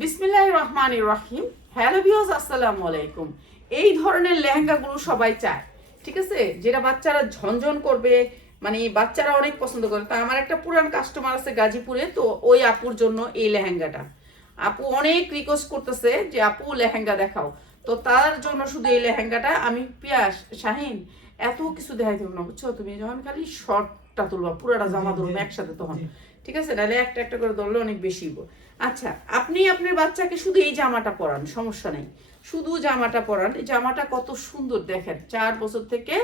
বিসমিল্লাহির রহমানির রহিম। Hello viewers, আসসালামু আলাইকুম। এই ধরনের লেহেঙ্গাগুলো সবাই চায়, ঠিক আছে, যেটা বাচ্চারা ঝনঝন করবে, মানে বাচ্চারা অনেক পছন্দ করে। তা আমার একটা পুরান কাস্টমার আছে গাজীপুরে, তো ওই আপুর জন্য এই লেহেঙ্গাটা। আপু অনেক রিকোয়েস্ট করতেছে যে আপু লেহেঙ্গা দেখাও, তো তার জন্য শুধু এই লেহেঙ্গাটা। আমি পিয়াস শাহিন এত কিছু দেখাইতে হবে না, বুঝছো? তুমি যখন খালি শর্টটা তুলবা, পুরাটা জামা তুলবা একসাথে, তখন ঠিক আছে, নাহলে একটা একটা করে ধরলে অনেক বেশি হইব। আচ্ছা, আপনি আপনার বাচ্চাকে শুধু এই জামাটা পরান, সমস্যা নেই, শুধু জামাটা পরান। এই জামাটা কত সুন্দর দেখেন, 4 বছর থেকে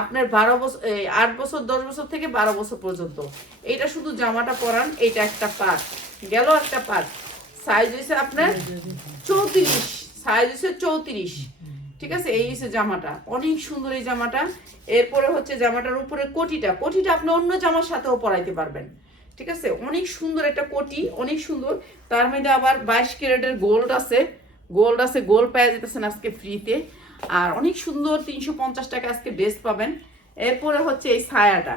আপনার 12 বছর, 8 বছর, 10 বছর থেকে 12 বছর পর্যন্ত এইটা শুধু জামাটা পরান। এইটা একটা পার্ট গেল, একটা পার্ট। সাইজ হয়েছে আপনার 34, সাইজ হয়েছে 34, ঠিক আছে। এই হচ্ছে জামাটা, অনেক সুন্দর এই জামাটা। এরপরে হচ্ছে জামাটার উপরে কোটিটা, কোটিটা আপনি অন্য জামার সাথেও পরাইতে পারবেন, ঠিক আছে। অনেক সুন্দর একটা কোটি, অনেক সুন্দর। তার মধ্যে আবার 22 ক্যারেটের গোল্ড আছে, গোল্ড পাওয়া যেতেছেন আজকে ফ্রিতে। আর অনেক সুন্দর 350 টাকা আজকে ড্রেস পাবেন। এরপরে হচ্ছে এই ছায়াটা,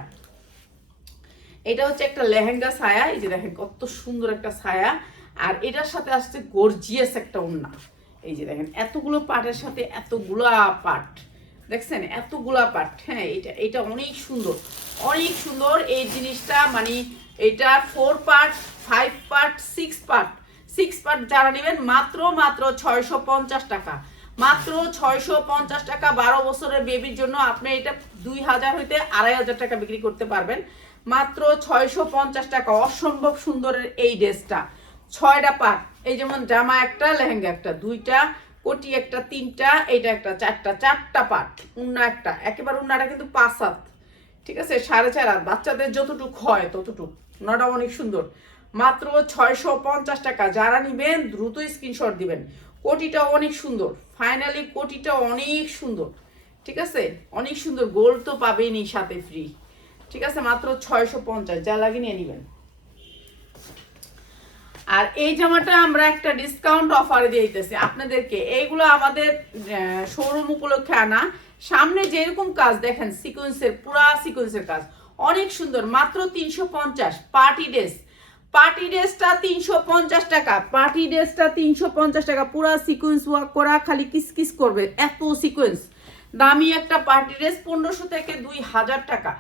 এটা হচ্ছে একটা লেহেঙ্গা ছায়া। এই যে দেখেন কত সুন্দর একটা ছায়া। আর এটার সাথে আসছে গর্জিয়াস একটা ওড়না। এই যে দেখেন এতগুলো পাটের সাথে এতগুলা পাট, দেখছেন এতগুলা পাট। হ্যাঁ, এটা অনেক সুন্দর, অনেক সুন্দর এই জিনিসটা। মানে এটা 4 পার্ট, 5 পার্ট, 6 পার্ট যারা নেবেন মাত্র 650 টাকা, মাত্র 650 টাকা। 12 বছরের বেবির জন্য আপনি এটা 2000 হইতে 2500 টাকা বিক্রি করতে পারবেন, মাত্র 650 টাকা। অসম্ভব সুন্দরের এই ড্রেসটা, 6টা পার্ট। এই যেমন জামা একটা, লেহেঙ্গা একটা, 2টা, কোটি একটা, 3টা, এইটা একটা, 4টা পার্ট, উন্না একটা, একেবারে উন্নাটা কিন্তু 5 হাত, ঠিক আছে, 4.5 হাত। বাচ্চাদের যতটুক হয় ততটুক। উন্নাটা অনেক সুন্দর, মাত্র 650 টাকা। যারা নিবেন দ্রুত স্ক্রিনশট দিবেন। কোটিটা অনেক সুন্দর, ফাইনালি কোটিটা অনেক সুন্দর, ঠিক আছে, অনেক সুন্দর। গোল্ড তো পাবেনই সাথে ফ্রি, ঠিক আছে, মাত্র 650, যা লাগে নিয়ে নেবেন। আর এই জামাটা আমরা একটা ডিসকাউন্ট অফারে দিয়ে দিতেছি আপনাদেরকে। এইগুলো আমাদের শোরুম উপলক্ষে আনা। সামনে যেরকম কাজ দেখেন, সিকোয়েন্সের, পুরা সিকোয়েন্সের কাজ, অনেক সুন্দর। মাত্র 350। পার্টি ড্রেসটা 350 টাকা, পার্টি ড্রেসটা 350 টাকা। পুরা সিকোয়েন্স ওয়ার্ক করা, খালি কিস করবে, এত সিকোয়েন্স। দামি একটা পার্টি ড্রেস 1500 থেকে 2000 টাকা,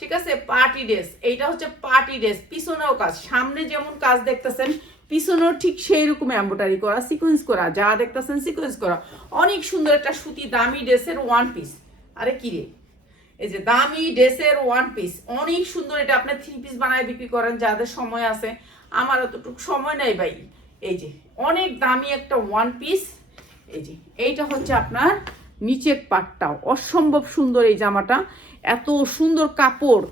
ঠিক আছে। পার্টি ড্রেস, এইটা হচ্ছে পার্টি ড্রেস। পিছনেও কাজ, সামনে যেমন কাজ দেখতেছেন পিছনেও ঠিক সেই রকম এমব্রয়ডারি করা, সিকোয়েন্স করা, যা দেখতেছেন সিকোয়েন্স করা। অনেক সুন্দর একটা সুতি দামি ড্রেসের ওয়ান পিস। আরে কি রে, এই যে দামি ড্রেসের ওয়ান পিস, অনেক সুন্দর। এটা আপনি 3 পিস বানায় বিক্রি করেন, যাদের সময় আছে। আমার অতটুকু সময় নেই ভাই। এই যে অনেক দামি একটা ওয়ান পিস। এই যে এইটা হচ্ছে আপনার নিচের পাটটাও অসম্ভব সুন্দর। এই জামাটা এত সুন্দর,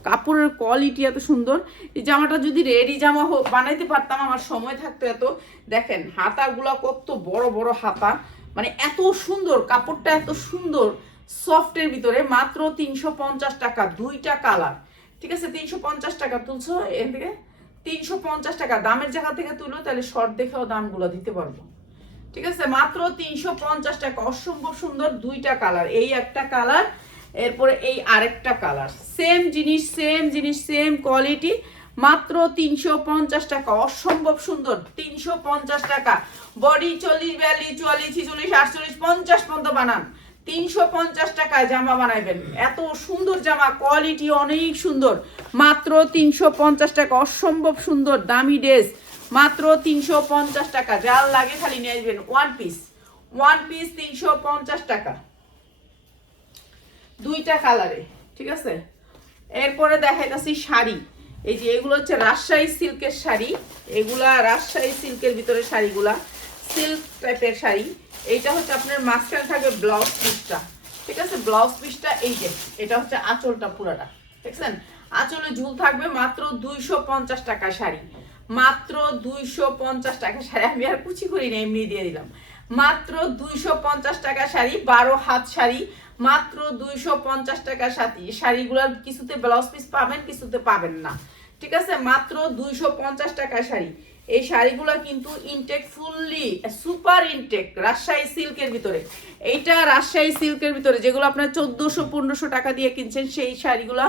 কাপড়ের কোয়ালিটি এত সুন্দর। এই জামাটা যদি রেডি জামা বানাইতে পারতাম, আমার সময় থাকতো এত। দেখেন হাতাগুলা কত বড় বড় হাতা, মানে এত সুন্দর কাপড়টা, এত সুন্দর সফটের ভিতরে। মাত্র 350 টাকা, 2টা কালার, ঠিক আছে। 350 টাকা তুলছো এখান থেকে, 350 টাকা। দামের জায়গা থেকে তুলো, তাহলে শর্ট দেখেও দামগুলো দিতে পারবো, ঠিক আছে। মাত্র 350 টাকা, অসম্ভব সুন্দর। 2টা কালার, এই একটা কালার, এরপরে এই আরেকটা কালার। সেম জিনিস সেম কোয়ালিটি, মাত্র 350 টাকা, অসম্ভব সুন্দর। 350 টাকা। বডি 40, 42, 44, 46, 48, 50 পর্যন্ত বানান। 350 টাকায় জামা বানাইবেন। এত সুন্দর জামা, কোয়ালিটি অনেক সুন্দর। মাত্র 350 টাকা, অসম্ভব সুন্দর দামি ড্রেস, মাত্র 350 টাকা। যার লাগে খালি নিয়ে আসবেন। ওয়ান পিস 350 টাকা, 2টা কালারে, ঠিক আছে। এরপরে দেখাইতেছি শাড়ি। এই যে এগুলো হচ্ছে রাজশাহী সিল্কের শাড়ি। এগুলা রাজশাহী সিল্কের ভিতরে শাড়িগুলা, সিল্ক টাইপের শাড়ি। এইটা হচ্ছে আপনার মাঝখানে থাকবে ব্লাউজ পিসটা, ঠিক আছে। ব্লাউজ পিসটা এই যে, এটা হচ্ছে আঁচলটা পুরাটা, দেখছেন আঁচলে ঝুল থাকবে। মাত্র 250 টাকা শাড়ি, মাত্র 250 টাকা শাড়ি। আমি আর কুচি করি না, এমনি দিয়ে দিলাম। মাত্র 250 টাকা শাড়ি, 12 হাত শাড়ি, মাত্র 250 টাকা। সাথে শাড়িগুলোর কিছুতে ব্লাউজ পিস পাবেন, কিছুতে পাবেন না, ঠিক আছে। মাত্র 250 টাকা শাড়ি। এই শাড়িগুলো কিন্তু intact, fully super intact, Rajshahi সিল্কের ভিতরে। এইটা রাজশাহী সিল্কের ভিতরে, যেগুলো আপনার 1400-1500 টাকা দিয়ে কিনছেন, সেই শাড়িগুলা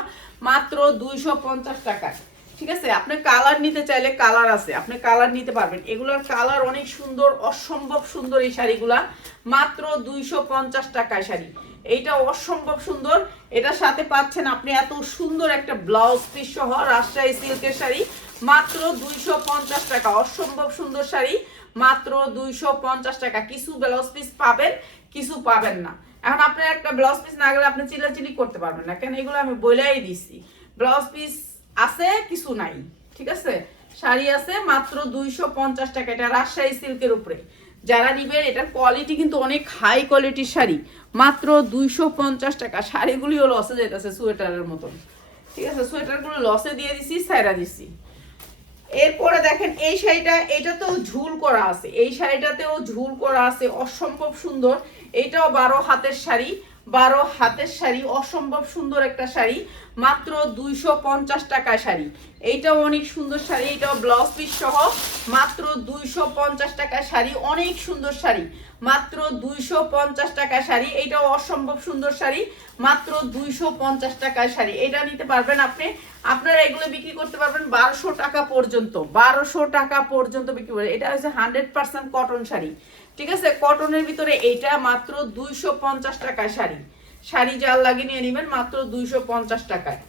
মাত্র 250 টাকা, ঠিক আছে, আপনি কালার নিতে চাইলে কালার আছে, আপনি কালার নিতে পারবেন। এগুলোর কালার অনেক সুন্দর, অসম্ভব সুন্দর এই শাড়িগুলা, মাত্র 250 টাকায় শাড়ি। এইটা অসম্ভব সুন্দর। এটার সাথে পাচ্ছেন আপনি এত সুন্দর একটা ব্লাউজ পিস সহ রাজশাহী সিল্কের শাড়ি, মাত্র 250 টাকা। অসম্ভব সুন্দর শাড়ি, মাত্র 250 টাকা। কিছু ব্লাউজ পিস পাবেন, কিছু পাবেন না। এখন আপনার একটা ব্লাউজ পিস না গেলে আপনি চিলাচিলি করতে পারবেন না, কেন এগুলো আমি বলেই দিছি। ব্লাউজ পিস আছে, কিছু নাই, ঠিক আছে। শাড়ি আছে মাত্র 250 টাকা। এটা রাজশাহী সিল্কের উপরে যারা নিবেন, এটার কোয়ালিটি কিন্তু অনেক হাই কোয়ালিটির শাড়ি, মাত্র 250 টাকা। শাড়িগুলিও লসে যেতেছে সোয়েটারের মতন, ঠিক আছে। সোয়েটারগুলো লসে দিয়ে দিছি, সাইরা দিছি। এরপরে দেখেন এই শাড়িটা, এটাতেও ঝুল করা আছে, এই শাড়িটাতেও ঝুল করা আছে, অসম্ভব সুন্দর। এটাও 12 হাতের শাড়ি, 12 হাতের শাড়ি, অসম্ভব সুন্দর একটা শাড়ি, মাত্র 250 টাকা শাড়ি। এইটাও অনেক সুন্দর শাড়ি, এটাও ব্লাউজ পিস সহ, মাত্র 250 টাকা শাড়ি। অনেক সুন্দর শাড়ি, মাত্র 250 টাকা শাড়ি। এটাও অসম্ভব সুন্দর শাড়ি, মাত্র 250 টাকা শাড়ি। এটা নিতে পারবেন আপনি, আপনারা এগুলো বিক্রি করতে পারবেন 1200 টাকা পর্যন্ত, 1200 টাকা পর্যন্ত বিক্রি করবেন। এটা হচ্ছে 100% কটন শাড়ি, ঠিক আছে। কটনের ভিতরে এইটা মাত্র 250 টাকায় শাড়ি। শাড়ি জাল লাগিয়ে নিয়ে নেবেন মাত্র 250 টাকায়।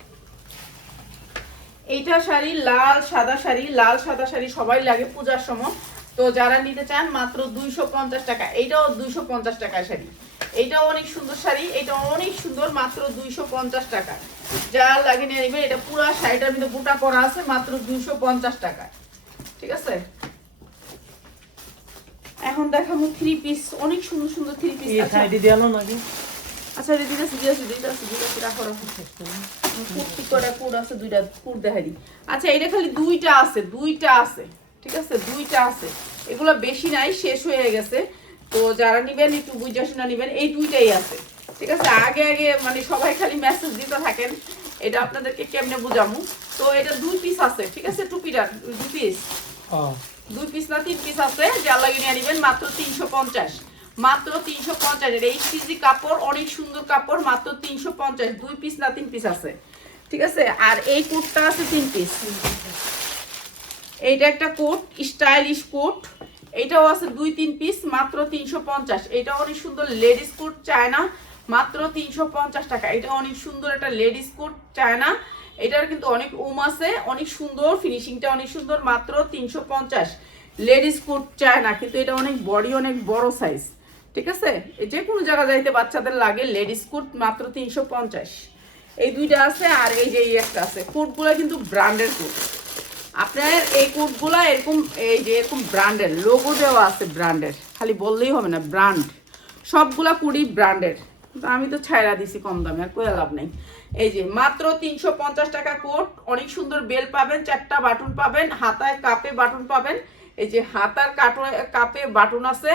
এইটা শাড়ি লাল সাদা শাড়ি, লাল সাদা শাড়ি সবাই লাগে পূজার সময়, তো যারা নিতে চান মাত্র 250 টাকা। এইটাও 250 টাকায় শাড়ি। এইটাও অনেক সুন্দর শাড়ি, এটা অনেক সুন্দর, মাত্র 250 টাকা। যা লাগিয়ে নিয়ে নেবেন। এটা পুরো শাড়িটার ভিতরে বুটা করা আছে, মাত্র 250 টাকা, ঠিক আছে। এখন দেখাবো 3 পিস, অনেক সুন্দর সুন্দর 3 পিস। আচ্ছা রাখো রাখো। কোড আছে, দুইটা কোড দেখাই দিই। আচ্ছা এটা খালি দুইটা আছে, দুইটা আছে, ঠিক আছে, দুইটা আছে। এগুলো বেশি নাই, শেষ হয়ে গেছে। তো যারা নিবেন একটু বুঝা শোনা নিবেন। এই দুইটাই আছে, ঠিক আছে। আগে আগে মানে সবাই খালি মেসেজ দিতে থাকেন, এটা আপনাদেরকে কেমনে বুঝামু। তো এটা 2 পিস আছে, ঠিক আছে। টুপিটার 2 পিস, 2 পিস না 3 পিস আছে। যা লাগে নিয়ে নিবেন মাত্র 350, মাত্র 350। এটা এইচপিজি কাপড়, অনেক সুন্দর কাপড়, মাত্র 350। 2 পিস না 3 পিস আছে, ঠিক আছে। আর এই কোটটা আছে 3 পিস। এইটা একটা কোট, স্টাইলিশ কোট, এইটাও আছে 2-3 পিস, মাত্র 350। এটা অনেক সুন্দর লেডিস কোট, চায়না, মাত্র 350 টাকা। এটা অনেক সুন্দর একটা লেডিস কোট, চায়না। এটার কিন্তু অনেক ওম আছে, অনেক সুন্দর, ফিনিশিংটা অনেক সুন্দর, মাত্র 350। লেডিস কোট চায়না, কিন্তু এটা অনেক বডি, অনেক বড় সাইজ, ঠিক আছে। যে কোনো জায়গা যাইতে বাচ্চাদের লাগে লেডিস কোট, মাত্র 350। এই দুইটা আছে, আর এই যে এই একটা আছে। কোটগুলো কিন্তু ব্র্যান্ডের কোট। আপনার এই কোটগুলো এরকম, এই যে এরকম ব্র্যান্ডের লোগো দেওয়া আছে, ব্র্যান্ডের, খালি বললেই হবে না, ব্র্যান্ড। সবগুলা কুড়ি ব্র্যান্ডের। আমি তো ছাইরা দিছি কম দামে, আর কোয়া লাভ নেই। এই যে মাত্র 350 টাকা কোট, অনেক সুন্দর বেল পাবেন, 4টা বাটন পাবেন, হাতায় কাপে বাটন পাবেন। এই যে হাতার কাপে বাটন আছে,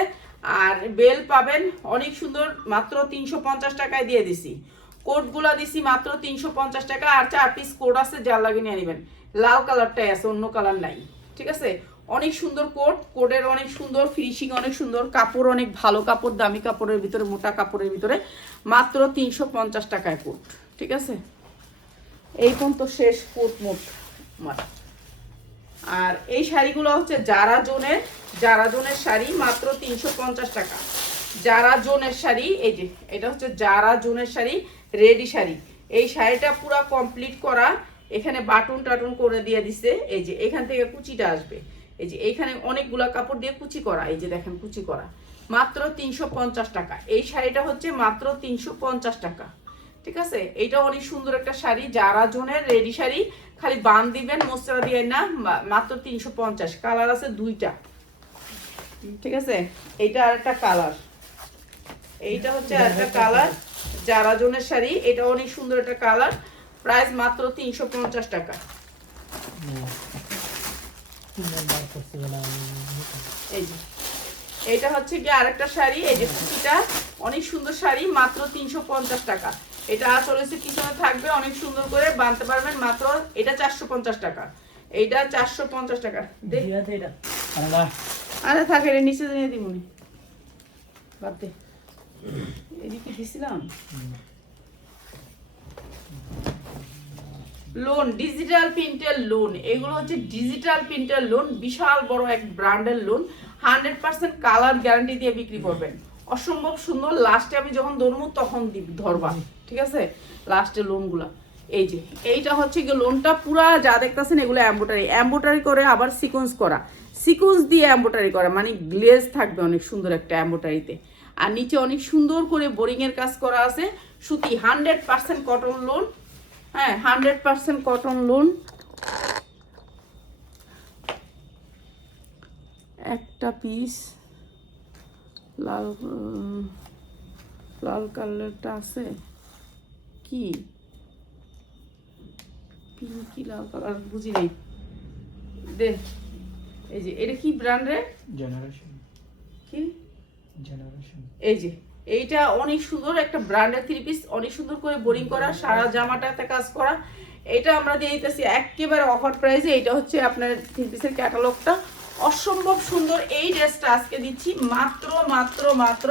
আর বেল পাবেন, অনেক সুন্দর, মাত্র 350 টাকায় দিয়ে দিছি। কোটগুলা দিছি মাত্র 350 টাকা। আর 4 পিস কোট আছে, যা লাগে নিয়ে নেবেন। লাল কালারটাই আছে, অন্য কালার নাই, ঠিক আছে। অনেক সুন্দর কোট, কোটের অনেক সুন্দর ফিনিশিং, অনেক সুন্দর কাপড়, অনেক ভালো কাপড়, দামি কাপড়ের ভিতরে, মোটা কাপড়ের ভিতরে, মাত্র 350 টাকায় কোট, ঠিক আছে। এই পর্যন্ত শেষ কোট মোট আমার। আর এই শাড়িগুলো হচ্ছে যারা জোনের শাড়ি, মাত্র 350 টাকা। যারা জোনের শাড়ি, এই যে এটা হচ্ছে যারা জোনের শাড়ি, রেডি শাড়ি। এই শাড়িটা পুরো কমপ্লিট করা, এখানে বাটন টাটন করে দিয়ে দিছে। এই যে এখান থেকে কুচিটা আসবে, এই যে এইখানে অনেকগুলা কাপড় দিয়ে কুচি করা, এই যে দেখেন কুচি করা, মাত্র 350 টাকা। এই শাড়িটা হচ্ছে মাত্র 350 টাকা, ঠিক আছে। এইটা অনেক সুন্দর একটা শাড়ি, যারা জোনের রেডি শাড়ি, খালি বান দিবেন, মোচড়া দিয়ে না, মাত্র 350। কালার আছে 2টা, ঠিক আছে। এইটা আর একটা কালার, এইটা হচ্ছে আর একটা কালার, যারা জোনের শাড়ি। এটা অনেক সুন্দর একটা কালার, প্রাইস মাত্র 350 টাকা। এই যে এটা হচ্ছে কি আরেকটা শাড়ি, এই যে কুচিটা, অনেক সুন্দর শাড়ি, মাত্র 350 টাকা। এটা চলেছে পিছনে থাকবে, অনেক সুন্দর করে বানতে পারবেন, মাত্র। এটা 450 টাকা, এইটা 450 টাকা। আরে থাকে, নিচে দিয়ে দিবনি, বাদ দে। এদিকে দিছিলাম, লোন, ডিজিটাল প্রিন্টের লোন, এগুলো হচ্ছে ডিজিটাল প্রিন্টের লোন, বিশাল বড় এক ব্র্যান্ডের লোন, 100% কালার গ্যারান্টি দিয়ে বিক্রি করবেন। অসম্ভব সুন্দর। লাস্টে আমি যখন ধরবো তখন ধরবা, ঠিক আছে? লাস্টে লোনগুলা এই যে এইটা হচ্ছে কি লোনটা পুরা যা দেখতেছেন এগুলো এম্বোটারি করে, আবার সিকোয়েন্স দিয়ে এম্বোটারি করা, মানে গ্লেজ থাকবে অনেক সুন্দর একটা এম্বোটারিতে। আর নিচে অনেক সুন্দর করে বোরিং এর কাজ করা আছে। সুতি 100% কটন লোন, হ্যাঁ 100% কটন লোন। একটা পিস লাল লাল কালারটা আছে কি, পিঙ্কি লাল কালার বুঝি নেই দে। এই যে এটা কি ব্র্যান্ডের? জেনারেশন। কি জেনারেশন? এই যে এইটা অনেক সুন্দর একটা ব্র্যান্ডের থ্রি পিস, অনেক সুন্দর করে বোরিং করা, সারা জামাটাতে কাজ করা। এটা আমরা দিয়ে দিতেছি একেবারে অফার প্রাইসে। এটা হচ্ছে আপনার থ্রি পিসের ক্যাটালগটা, অসম্ভব সুন্দর। এই ড্রেসটা আজকে দিচ্ছি মাত্র মাত্র মাত্র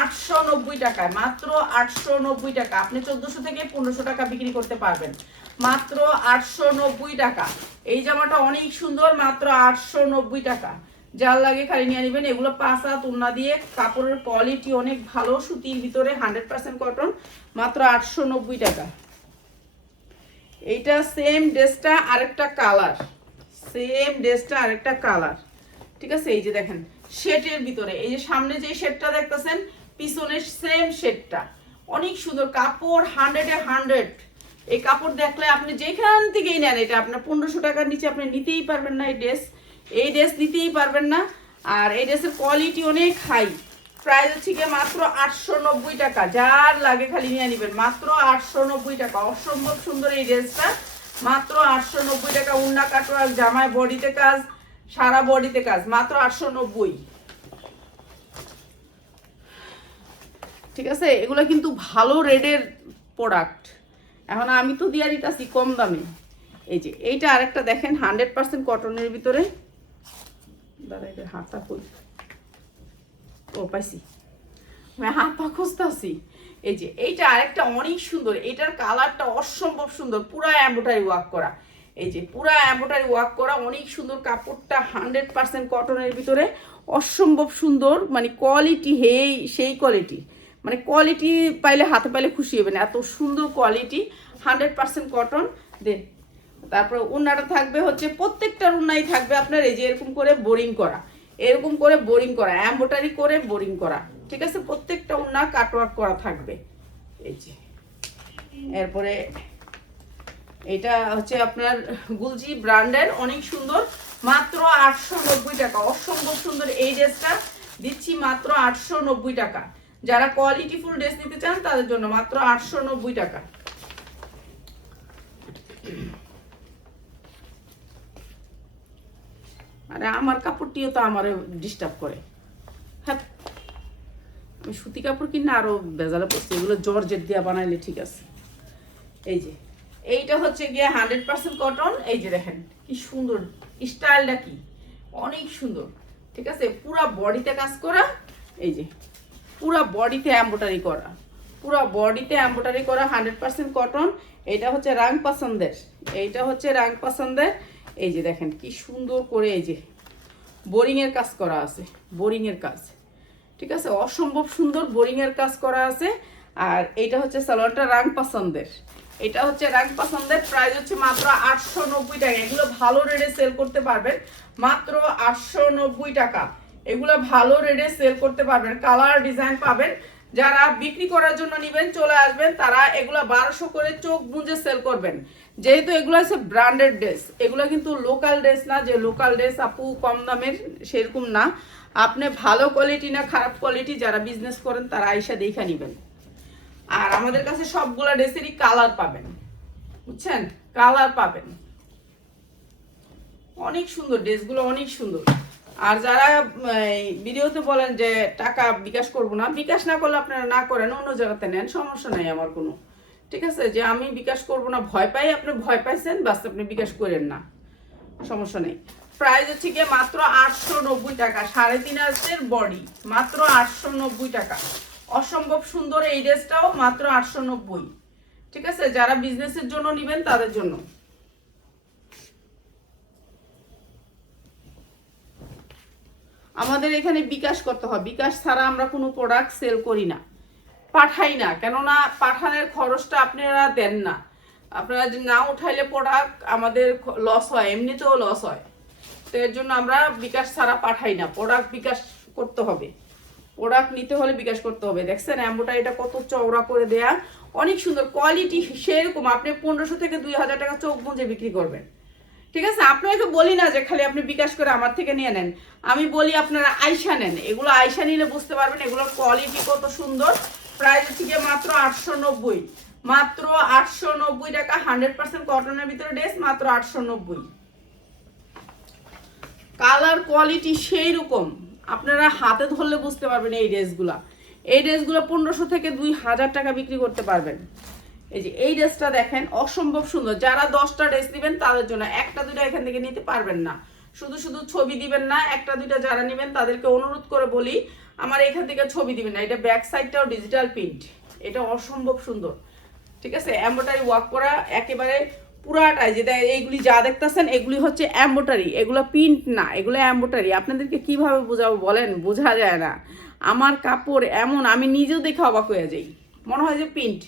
890 টাকায়, মাত্র 890 টাকা। আপনি 1400 থেকে 1500 টাকা বিক্রি করতে পারবেন, মাত্র 890 টাকা। এই জামাটা অনেক সুন্দর, মাত্র 890 টাকা। যার লাগে খালি নিয়ে নেবেন। এগুলো 5 হাত ওড়না দিয়ে, কাপড়ের কোয়ালিটি অনেক ভালো, সুতির ভিতরে 100% কটন, মাত্র 890 টাকা। এইটা সেম ড্রেসটা আরেকটা কালার, ঠিক আছে? এই যে দেখেন শেডের ভিতরে, এই যে সামনে যে শেডটা দেখতেছেন, পিছনের সেম শেডটা, অনেক সুন্দর কাপড়, 100-এ 100। এই কাপড় দেখলে আপনি যেখান থেকেই নেন, এটা আপনার 1500 টাকার নিচে আপনি নিতেই পারবেন না। এই ড্রেস নিতেই পারবেন না। আর এই ড্রেসের কোয়ালিটি অনেক হাই। প্রাইস হচ্ছে গিয়ে মাত্র 890 টাকা। যার লাগে খালি নিয়ে নেবেন, মাত্র 890 টাকা। অসম্ভব সুন্দর এই ড্রেসটা, মাত্র 890 টাকা। উন্না কাটোয়া, জামায় বডিতে কাজ, সারা বডিতে কাজ, মাত্র 890। ঠিক আছে? এগুলো কিন্তু ভালো রেডের প্রোডাক্ট। এখন আমি তো দিয়ে দিতেছি কম দামে। এই যে এইটা আরেকটা দেখেন 100% কটনের ভিতরে, দাঁড়া এটা হাতা কই, ও পাইছি, আমি হাতা খুঁজতেছি। এই যে এইটা আরেকটা অনেক সুন্দর, এটার কালারটা অসম্ভব সুন্দর, পুরা এমব্রয়ডারি ওয়ার্ক করা। এই যে পুরা এমব্রয়ডারি ওয়ার্ক করা, অনেক সুন্দর কাপড়টা, 100% কটনের ভিতরে, অসম্ভব সুন্দর, মানে কোয়ালিটি সেই কোয়ালিটি, মানে কোয়ালিটি পাইলে হাতে পাইলে খুশি হবেন, এত সুন্দর কোয়ালিটি, 100% কটন। দেন তারপরে ওড়নাটা থাকবে হচ্ছে, প্রত্যেকটার ওড়নাই থাকবে আপনার এই যে এরকম করে বোরিং করা, এমব্রয়ডারি করে বোরিং করা, ঠিক আছে? প্রত্যেকটা ওড়না কাটওয়ার্ক করা থাকবে। এই যে এরপরে এটা হচ্ছে আপনার গুলজি ব্র্যান্ডের, অনেক সুন্দর, মাত্র 890 টাকা। অসম্ভব সুন্দর এই ড্রেসটা দিচ্ছি মাত্র 890 টাকা। যারা কোয়ালিটি ফুল ড্রেস নিতে চান তাদের জন্য মাত্র 890 টাকা। আরে আমার কাপড়টিও তো আমারে ডিস্টার্ব করে। হ্যাঁ, আমি সুতি কাপড় কিনে আরো বেজালে পড়ছি, এগুলো জর্জেট দিয়ে বানাইলে ঠিক আছে। এই যে এইটা হচ্ছে গিয়ে 100% কটন। এই যে দেখেন কি সুন্দর স্টাইলটা, কি অনেক সুন্দর, ঠিক আছে? পুরা বডিতে কাজ করা, এই যে পুরা বডিতে এমব্রয়ডারি করা, 100% কটন। এটা হচ্ছে রাং পছন্দের, এই যে দেখেন কি সুন্দর করে এই যে বোরিং এর কাজ করা আছে, ঠিক আছে? অসম্ভব সুন্দর বোরিং এর কাজ করা আছে। আর এইটা হচ্ছে সালোয়ারটা রাং পছন্দের, প্রাইস হচ্ছে মাত্র 890 টাকা। এগুলো ভালো রেটে সেল করতে পারবেন, মাত্র 890 টাকা। এগুলো ভালো রেটে সেল করতে পারবেন, কালার ডিজাইন পাবেন। যারা বিক্রি করার জন্য নেবেন চলে আসবেন, তারা এগুলো 1200 করে চোখ বুঁজে সেল করবেন। যেহেতু এগুলো হচ্ছে ব্র্যান্ডেড ড্রেস, এগুলো কিন্তু লোকাল ড্রেস না যে লোকাল ড্রেস আপু কম দামের, সেরকম না। আপনি ভালো কোয়ালিটি না খারাপ কোয়ালিটি, যারা বিজনেস করেন তারা আইসা দেখে নেবেন। আর আমাদের কাছে সবগুলা ড্রেসেরই কালার পাবেন, বুঝছেন? কালার পাবেন, অনেক সুন্দর ড্রেসগুলো, অনেক সুন্দর। আর যারা ভিডিওতে বলেন যে টাকা বিকাশ করব না, বিকাশ না করলে আপনারা না করেন, অন্য জায়গাতে নেন, সমস্যা নাই আমার কোনো, ঠিক আছে? যে আমি বিকাশ করব না ভয় পাই, আপনি ভয় পাইছেন, বাস আপনি বিকাশ করেন না, সমস্যা নেই। প্রাইস হচ্ছে গিয়ে মাত্র 890 টাকা, 3.5 বডি, মাত্র 890 টাকা। অসম্ভব সুন্দর এই ড্রেসটাও মাত্র 890, ঠিক আছে, যারা বিজনেসের জন্য নেবেন তাদের জন্য। আমাদের এখানে বিকাশ করতে হয়, বিকাশ ছাড়া আমরা কোনো প্রোডাক্ট সেল করি না, পাঠাই না, কেননা পাঠানোর খরচটা আপনারা দেন না। আপনারা যে না উঠাইলে প্রোডাক্ট আমাদের লস হয়, এমনিতেও লস হয়। তো এর জন্য আমরা বিকাশ ছাড়া পাঠাই না, প্রোডাক্ট বিকাশ করতে হবে, প্রোডাক্ট নিতে হলে বিকাশ করতে হবে। দেখছেন এটা কত চওড়া করে দেয়া, অনেক সুন্দর কোয়ালিটি, সেরকম আপনি 1500 থেকে 2000 টাকা চোখ বুঝে বিক্রি করবেন। ঠিক আছে, আপনাকে বলি না যে খালি আপনি বিকাশ করে আমার থেকে নিয়ে নেন, আমি বলি আপনারা আয়শা নেন। এগুলো আয়শা নিলে বুঝতে পারবেন এগুলোর কোয়ালিটি কত সুন্দর। প্রাইস থেকে মাত্র 890, মাত্র 890 টাকা, 100% কটনের ভিতরে ড্রেস, মাত্র 890। কালার কোয়ালিটি সেই রকম, আপনারা হাতে ধরলে বুঝতে পারবেন। এই ড্রেসগুলো 1500 থেকে 2000 টাকা বিক্রি করতে পারবেন। এই যে এই ড্রেসটা দেখেন, অসম্ভব সুন্দর। যারা 10টা ড্রেস নেবেন তাদের জন্য, একটা দুইটা এখান থেকে নিতে পারবেন না, শুধু শুধু ছবি দিবেন না। একটা দুইটা যারা নেবেন তাদেরকে অনুরোধ করে বলি আমার এখান থেকে ছবি দিবেন না। এটা ব্যাক সাইডটাও ডিজিটাল প্রিন্ট, এটা অসম্ভব সুন্দর। ঠিক আছে, এমব্রয়ডারি ওয়ার্ক করা একেবারে পুরাটাই। যেটা এইগুলি যা দেখতেছেন এগুলি হচ্ছে এমব্রয়ডারি, এগুলো প্রিন্ট না, এগুলো এমব্রয়ডারি। আপনাদেরকে কিভাবে বোঝাবো বলেন, বোঝা যায় না। আমার কাপড় এমন, আমি নিজেও দেখে অবাক হয়ে যাই, মনে হয় যে প্রিন্ট,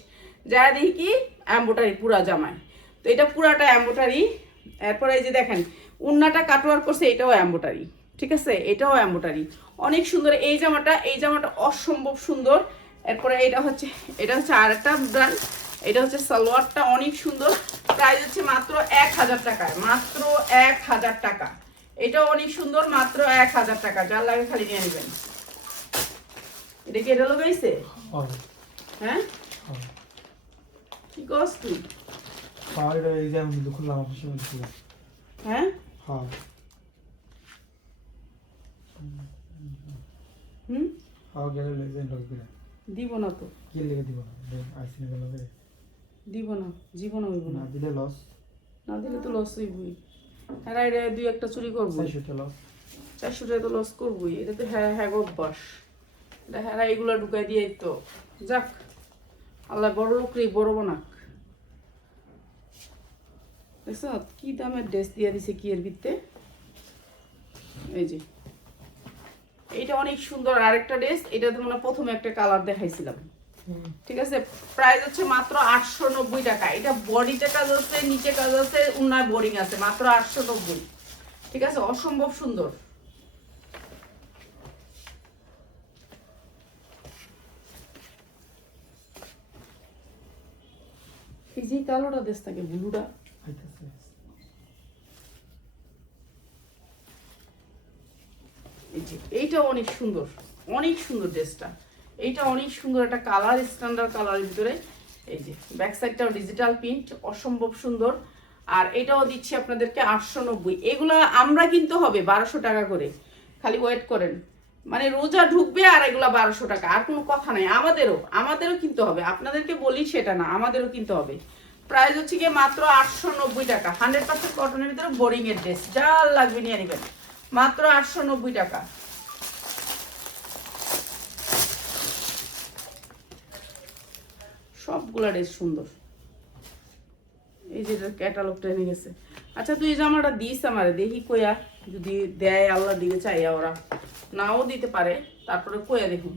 যা দেখি কি এমব্রয়ডারি পুরা জামায়। তো এটা পুরাটা এমব্রয়ডারি। এরপরে এই যে দেখেন উন্নাটা কাটওয়ার করছে, এটাও এমব্রয়ডারি। ঠিক আছে, এটাও এমব্রয়ডারি, অনেক সুন্দর। এই জামাটা অসম্ভব সুন্দর। এরপরে এটা হচ্ছে আরেকটা ব্র্যান্ড, এটা হচ্ছে সালোয়ারটা অনেক সুন্দর। প্রাইস হচ্ছে মাত্র 1000 টাকায়, মাত্র 1000 টাকা। এটাও অনেক সুন্দর, মাত্র 1000 টাকা। যার লাগে খালি নিয়ে নেবেন। এটা কি এটা লাগাইছে? হ্যাঁ, কি কস তুই? এই যে আমি কিন্তু খুললাম অফিসে বলছি। হ্যাঁ হ্যাঁ গেলে লেগে ঢুকবে দিব না তো, কি লেগে দিব না, আইসিনে গেলে দিব না, জীবন হইব না। না দিলে লস, না দিলে তো লস হইবই। হ্যাঁ, এটা দুই একটা চুরি করবো, 400 লস, 400 টাকা তো লস করবোই। এটা তো হ্যাঁ হ্যাঁ অভ্যাস। এটা হ্যাঁ এগুলো ঢুকাই দিয়ে তো যাক, আল্লাহ বড় লোক রে, বড় বানাক। দেখছ কি দামের ড্রেস দিয়ে দিছে কি এর ভিত্তে। এই যে এইটা অনেক সুন্দর আরেকটা ড্রেস, এটা তো মানে প্রথমে একটা কালার দেখাইছিলাম। ঠিক আছে, প্রাইস হচ্ছে মাত্র 890 টাকা। এটা বডিতে কাজ আছে, নিচে কাজ আছে, উন্নয় বোরিং আছে, মাত্র 890। ঠিক আছে, অসম্ভব সুন্দর। এই যে কালোটা দেশ থাকে, ব্লুটা, আইতাছে এই যে এইটা অনেক সুন্দর, অনেক সুন্দর ড্রেসটা। এইটা অনেক সুন্দর একটা কালার, স্ট্যান্ডার্ড কালারের ভিতরে। এই যে ব্যাক সাইডটাও ডিজিটাল প্রিন্ট, অসম্ভব সুন্দর। আর এটাও দিচ্ছি আপনাদেরকে 890। এগুলা আমরা কিনতে হবে 1200 টাকা করে, খালি ওয়েট করেন। মানে রোজা ঢুকবে আর এগুলা 1200 টাকা, আর কোনো কথা নাই। আমাদেরও কিনতে হবে, আপনাদেরকে বলি সেটা না, আমাদেরও কিনতে হবে। প্রাইস হচ্ছে গিয়ে মাত্র 890 টাকা। 100% কটনের ভিতরে বোরিং এর ড্রেস, যা লাগবে নিয়ে নেবেন, মাত্র 890 টাকা। সবগুলা ড্রেস সুন্দর। এই যে ক্যাটালগটা এনে গেছে। আচ্ছা তুই এই জামাটা দিস আমারে, দেখি কইয়া, যদি দেয় আল্লাহ দিকে চাইয়া, ওরা নাও দিতে পারে, তারপরে কইয়া দেখুন।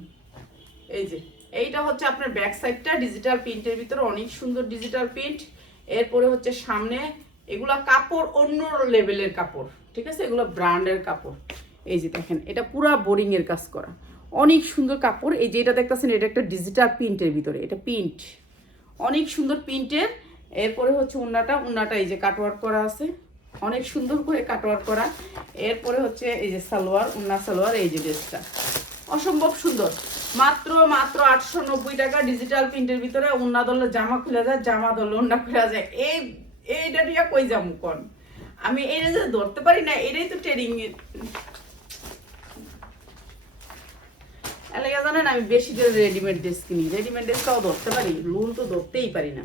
এই যে এইটা হচ্ছে আপনার ব্যাক সাইডটা ডিজিটাল প্রিন্টের ভিতরে, অনেক সুন্দর ডিজিটাল প্রিন্ট। এরপরে হচ্ছে সামনে, এগুলা কাপড় অন্য লেভেলের কাপড়। ঠিক আছে, এগুলো ব্র্যান্ডের কাপড়। এই যে দেখেন এটা পুরা বোরিং এর কাজ করা, অনেক সুন্দর কাপড়। এই যে এটা দেখতেছেন, এটা একটা ডিজিটাল প্রিন্টের ভিতরে, এটা প্রিন্ট অনেক সুন্দর প্রিন্টের। এরপরে হচ্ছে উন্নাটা এই যে কাটওয়ার্ক করা আছে, অনেক সুন্দর করে কাটওয়ার্ক করা। এরপরে হচ্ছে এই যে সালোয়ার, উন্না সালোয়ার। এই যে ড্রেসটা অসম্ভব সুন্দর, মাত্র 890 টাকা। ডিজিটাল প্রিন্টের ভিতরে, উন্না ধরলে জামা খুলে যায়, জামা ধরলে উন্না খুলে যায়। এইটা টিয়া কই যাবো কোন, আমি এটা যে ধরতে পারি না, এটাই তো ট্রেডিং এলাকা। জানেন আমি বেশি করে রেডিমেড ড্রেস কিনি, রেডিমেড ড্রেসটাও ধরতে পারি, লুল তো ধরতেই পারি না।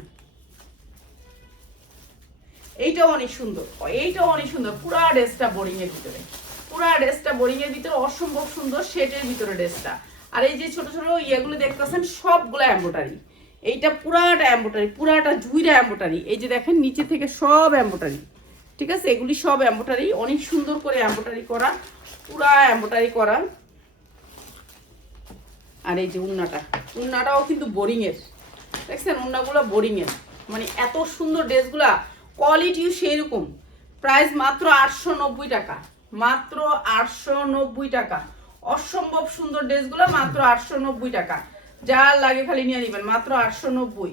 এইটাও অনেক সুন্দর, পুরা ড্রেসটা বোরিং এর ভিতরে, অসম্ভব সুন্দর শেডের ভিতরে ড্রেসটা। আর এই যে ছোট ছোট ইয়েগুলো দেখতেছেন, সবগুলো এমব্রয়ডারি। এইটা পুরাটা এম্বোটারি, পুরাটা জুইরা এম্বোটারি। এই যে দেখেন নিচে থেকে সব এম্বোটারি, ঠিক আছে? এগুলি সব এম্বোটারি, অনেক সুন্দর করে এম্বোটারি করা, পুরা এম্বোটারি করা। আর এই যে উন্নাটাও কিন্তু বোরিং এর, দেখছেন উন্নাগুলো বোরিং এর, মানে এত সুন্দর ড্রেসগুলা, কোয়ালিটিও সেই রকম। প্রাইস মাত্র 890 টাকা, মাত্র 890 টাকা। অসম্ভব সুন্দর ড্রেসগুলো মাত্র 890 টাকা। যা লাগে খালি নিয়ে নেবেন, মাত্র 890।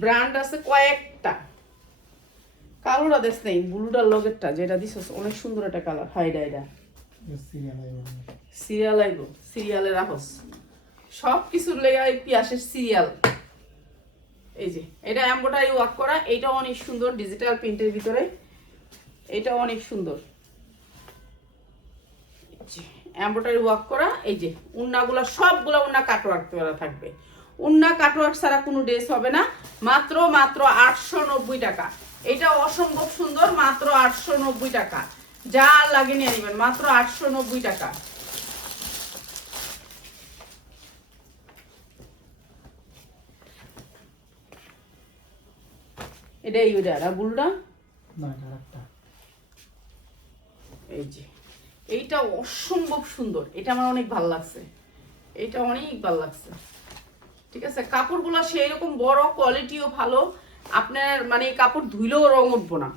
ব্র্যান্ড আছে কয়েকটা। কালোটা দেশ নেই, ব্লুটার লগেরটা যেটা দিস অনেক সুন্দর একটা কালার। হাইডা এটা সিরিয়াল আইব, সিরিয়ালের আহস সব কিছুর লেগে পিয়াসের সিরিয়াল। এই যে এটা এমব্রয়ডারি ওয়ার্ক করা, এইটা অনেক সুন্দর ডিজিটাল প্রিন্টের ভিতরে, এটা অনেক সুন্দর এমব্রয়ডারি ওয়ার্ক করা। এই যে উন্নাগুলা সবগুলা উন্না কাটওয়ার্ক করা থাকবে, উন্না কাটওয়ার্ক ছাড়া কোনো ড্রেস হবে না। মাত্র 890 টাকা। এটা অসম্ভব সুন্দর, মাত্র 890 টাকা। যা লাগে নিয়ে নেবেন, মাত্র 890 টাকা। এটাই ওইটা আর বুলটা না আরেকটা। এই যে এইটা অসম্ভব সুন্দর, এটা আমার অনেক ভালো লাগছে, এটা অনেক ভালো লাগছে। ঠিক আছে, কাপড়গুলো সেই রকম বড়, কোয়ালিটিও ভালো, আপনার মানে কাপড় ধুইলেও রং উঠবো না।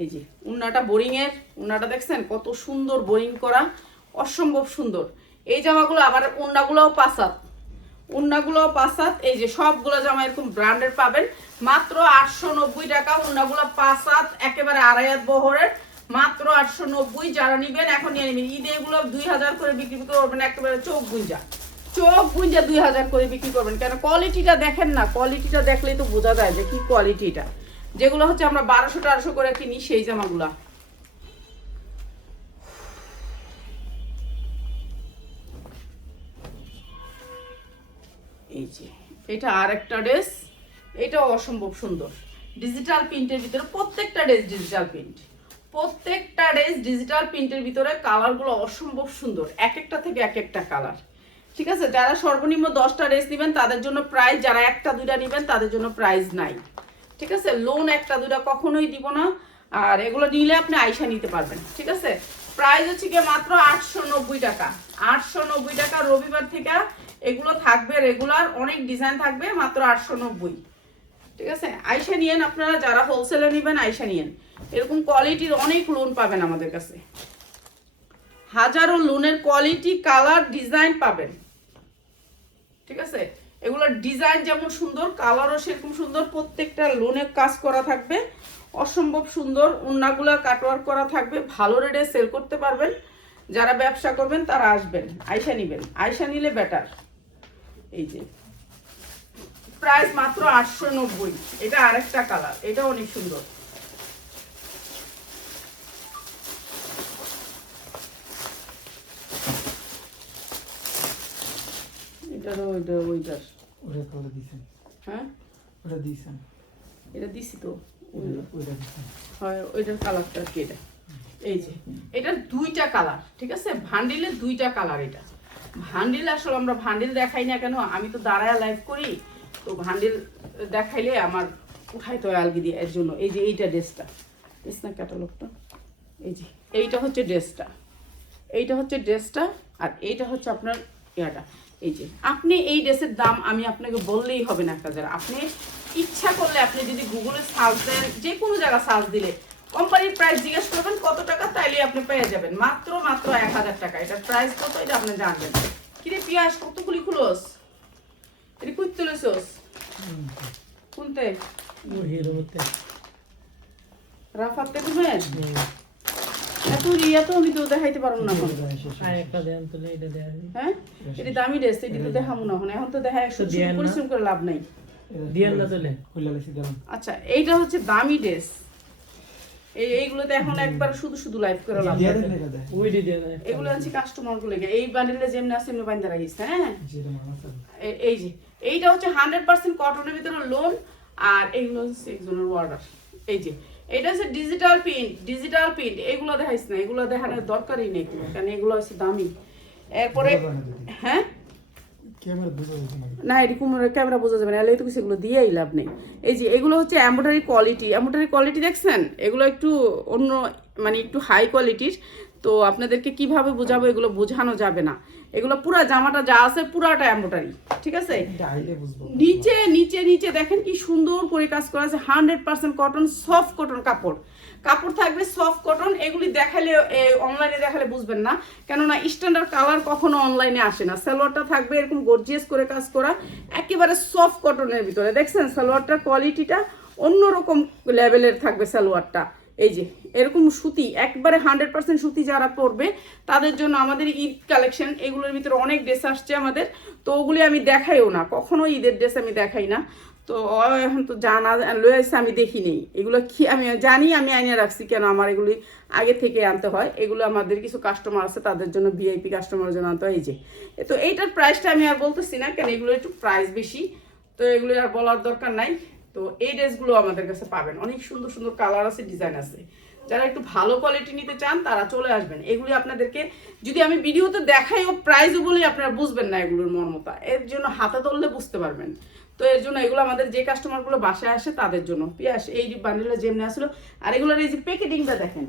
এই যে উন্নাটা বোরিং এর, উন্নাটা দেখছেন কত সুন্দর বোরিং করা, অসম্ভব সুন্দর। এই জামাগুলো আবার উন্নাগুলোও পাসাত, উন্নাগুলোও পাসাত। এই যে সবগুলো জামা এরকম ব্র্যান্ডের পাবেন, মাত্র 890 টাকা। উন্নাগুলো পাসাত, একেবারে আড়াইয়াত বহরের, মাত্র 890। যারা নিবেন এখন নিয়ে নেবেন। ঈদে এগুলো 2000 করে বিক্রি করবেন, একেবারে চোখ গুঞ্জা 2000 করে বিক্রি করবেন। কেন কোয়ালিটিটা দেখেন না, কোয়ালিটিটা দেখলেই তো বোঝা যায় যে কি কোয়ালিটিটা। যেগুলো হচ্ছে আমরা 1200-1300 করে কিনি সেই জামাগুলা। এই যে এটা আরেকটা ড্রেস, এটাও অসম্ভব সুন্দর ডিজিটাল প্রিন্টের ভিতরে। প্রত্যেকটা ড্রেস ডিজিটাল প্রিন্ট, প্রত্যেকটা ড্রেস ডিজিটাল প্রিন্টের ভিতরে। কালারগুলো অসম্ভব সুন্দর, এক একটা থেকে এক একটা কালার। ঠিক আছে, যারা সর্বনিম্ন 10টা ড্রেস নেবেন তাদের জন্য প্রাইস, যারা একটা দুইটা নেবেন তাদের জন্য প্রাইস নাই। ঠিক আছে, লোন একটা দুইটা কখনোই দিব না। আর এগুলো নিলে আপনি আইসা নিতে পারবেন। ঠিক আছে, প্রাইস হচ্ছে গিয়ে মাত্র 890 টাকা। 890 টাকা। রবিবার থেকে এগুলো থাকবে রেগুলার, অনেক ডিজাইন থাকবে, মাত্র 890। ঠিক আছে, আইসা নিয়েন আপনারা, যারা হোলসেলে নেবেন আইসা নিয়েন। এরকম কোয়ালিটির অনেক লোন পাবেন আমাদের কাছে, হাজারো লোনের কোয়ালিটি, কালার, ডিজাইন পাবেন। ঠিক আছে, এগুলোর ডিজাইন যেমন সুন্দর, কালারও সেরকম সুন্দর। প্রত্যেকটা লোনের কাজ করা থাকবে, অসম্ভব সুন্দর। উন্নাগুলা কাটওয়ার্ক করা থাকবে, ভালো রেটে সেল করতে পারবেন। যারা ব্যবসা করবেন তারা আসবেন, আইসা নিবেন, আইসা নিলে বেটার। এই যে প্রাইস মাত্র 890। এটা আরেকটা কালার, এটা অনেক সুন্দর। এটারও ওইটার ওটা তো দিছেন। হ্যাঁ ওটা দিছেন, এটা দিছি তো, ওইটা দিছেন। হয় ওইটার কালারটা কি এটা। এই যে এটার দুইটা কালার। ঠিক আছে, ভান্ডিলে দুইটা কালার। এটা ভান্ডিল, আসলে আমরা ভান্ডিল দেখাই না কেন, আমি তো দাঁড়ায় লাইভ করি, তো ভান্ডিল দেখাইলে আমার উঠাইতে হয় আলগি দিয়ে, এর জন্য। এই যে এইটা ড্রেসটা, ড্রেস না ক্যাটালগটা, এই যে এইটা হচ্ছে ড্রেসটা, এইটা হচ্ছে ড্রেসটা, আর এইটা হচ্ছে আপনার ইয়াটা। এই যে আপনি এই ড্রেসের দাম আমি আপনাকে বললেই হবে না, একটা যারা আপনি ইচ্ছা করলে আপনি যদি গুগলে সার্চ দেন, যে কোনো জায়গা সার্চ দিলে কোম্পানির প্রাইস জিজ্ঞেস করবেন কত টাকা, তাইলে আপনি পেয়ে যাবেন মাত্র 1000 টাকা। এটার প্রাইস কত এটা আপনি জানবেন। কিরে পিয়াস কতগুলি খুলোস, এটা কুইত তুলেছোস কোনতে রাফাতে ঘুমেন এত রিয়া তো আমি তো দেখাইতে পারবো না। হ্যাঁ, এটা দামি ড্রেস, এটা তো দেখাবো না এখন, তো দেখা পরিশ্রম করে লাভ নাই। আচ্ছা, এইটা হচ্ছে দামি ড্রেস, এইগুলোতে এখন একবার শুধু শুধু লাইভ করে লাভ। এগুলো আনছি কাস্টমার গুলো, এই বান্ডিলে যেমনি আছে এমনি বাইন্দা রাখিস। হ্যাঁ, এই যে এইটা হচ্ছে 100% কটনের ভিতরে লোন, আর এইগুলো হচ্ছে একজনের অর্ডার। এই যে এটা হচ্ছে ডিজিটাল প্রিন্ট, ডিজিটাল প্রিন্ট। এগুলো দেখাইস না, এগুলো দেখানোর দরকারই নেই, কারণ এগুলো হচ্ছে দামি। এরপরে হ্যাঁ ক্যামেরা বোঝা যাচ্ছে না। না এটি ক্যামেরা বোঝা যাবে না, এলে তো সেগুলো দিয়েই লাভ নেই। এই যে এগুলো হচ্ছে এমব্রয়ডারি কোয়ালিটি দেখছেন, এগুলো একটু অন্য মানে একটু হাই কোয়ালিটির। তো আপনাদেরকে কিভাবে বোঝাবো, এগুলো বোঝানো যাবে না। এগুলো পুরা জামাটা যা আছে পুরাটা এমব্রয়ডারি, ঠিক আছে। এটা আইলে বুঝবো। নিচে নিচে নিচে দেখেন কি সুন্দর করে কাজ করা আছে, 100% কটন, সফট কটন কাপড় থাকবে, সফট কটন। এগুলি দেখালে অনলাইনে দেখালে বুঝবেন না, কেননা স্ট্যান্ডার্ড কালার কখনো অনলাইনে আসে না। সালোয়ারটা থাকবে এরকম গর্জিয়াস করে কাজ করা, একেবারে সফট কটনের ভিতরে। দেখছেন সালোয়ারটার কোয়ালিটিটা অন্যরকম লেভেলের থাকবে সালোয়ারটা। এই যে এরকম সুতি, একবারে 100% সুতি যারা পরবে তাদের জন্য আমাদের ঈদ কালেকশন, এগুলোর ভিতরে অনেক ড্রেস আসছে আমাদের। তো ওগুলি আমি দেখাইও না, কখনো ঈদের ড্রেস আমি দেখাই না। তো এখন তো জানা লয়ে আসছে, আমি দেখি নেই এগুলো কি, আমি জানি আমি আইনে রাখছি কেন, আমার এগুলি আগে থেকে আনতে হয়। এগুলো আমাদের কিছু কাস্টমার আছে তাদের জন্য, ভিআইপি কাস্টমারের জন্য আনতে হয়। এই যে তো এইটার প্রাইসটা আমি আর বলতেছি না, কেন এগুলো একটু প্রাইস বেশি, তো এগুলো আর বলার দরকার নাই। তো এই ড্রেসগুলো আমাদের কাছে পাবেন, অনেক সুন্দর সুন্দর কালার আছে, ডিজাইন আছে। যারা একটু ভালো কোয়ালিটি নিতে চান তারা চলে আসবেন। এগুলি আপনাদেরকে যদি আমি ভিডিওতে দেখাই ও প্রাইসও বলি, আপনারা বুঝবেন না এগুলোর মর্মতা, এর জন্য হাতে ধরলে বুঝতে পারবেন। তো এর জন্য এগুলো আমাদের যে কাস্টমারগুলো বাসায় আসে তাদের জন্য। পিয়াস এই বান্ডেলটা যেমনি আসলো, আর এগুলোর এই যে প্যাকেটিংটা দেখেন,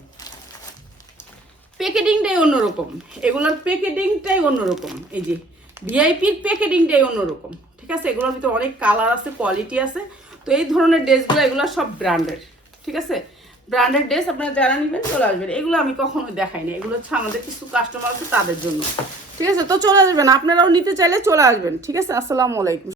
প্যাকেটিংটাই অন্যরকম, এগুলোর প্যাকেটিংটাই অন্যরকম। এই যে ভিআইপির প্যাকেটিংটাই অন্যরকম, ঠিক আছে। এগুলোর ভিতরে অনেক কালার আছে, কোয়ালিটি আছে। তো এই ধরনের ড্রেসগুলো এগুলো সব ব্র্যান্ডেড, ঠিক আছে। ব্র্যান্ডেড ড্রেস আপনারা যারা নেবেন চলে আসবেন। এগুলো আমি কখনো দেখাই না, এগুলো হচ্ছে আমাদের কিছু কাস্টমার আছে তাদের জন্য, ঠিক আছে। তো চলে আসবেন, আপনারাও নিতে চাইলে চলে আসবেন, ঠিক আছে। আসসালামু আলাইকুম।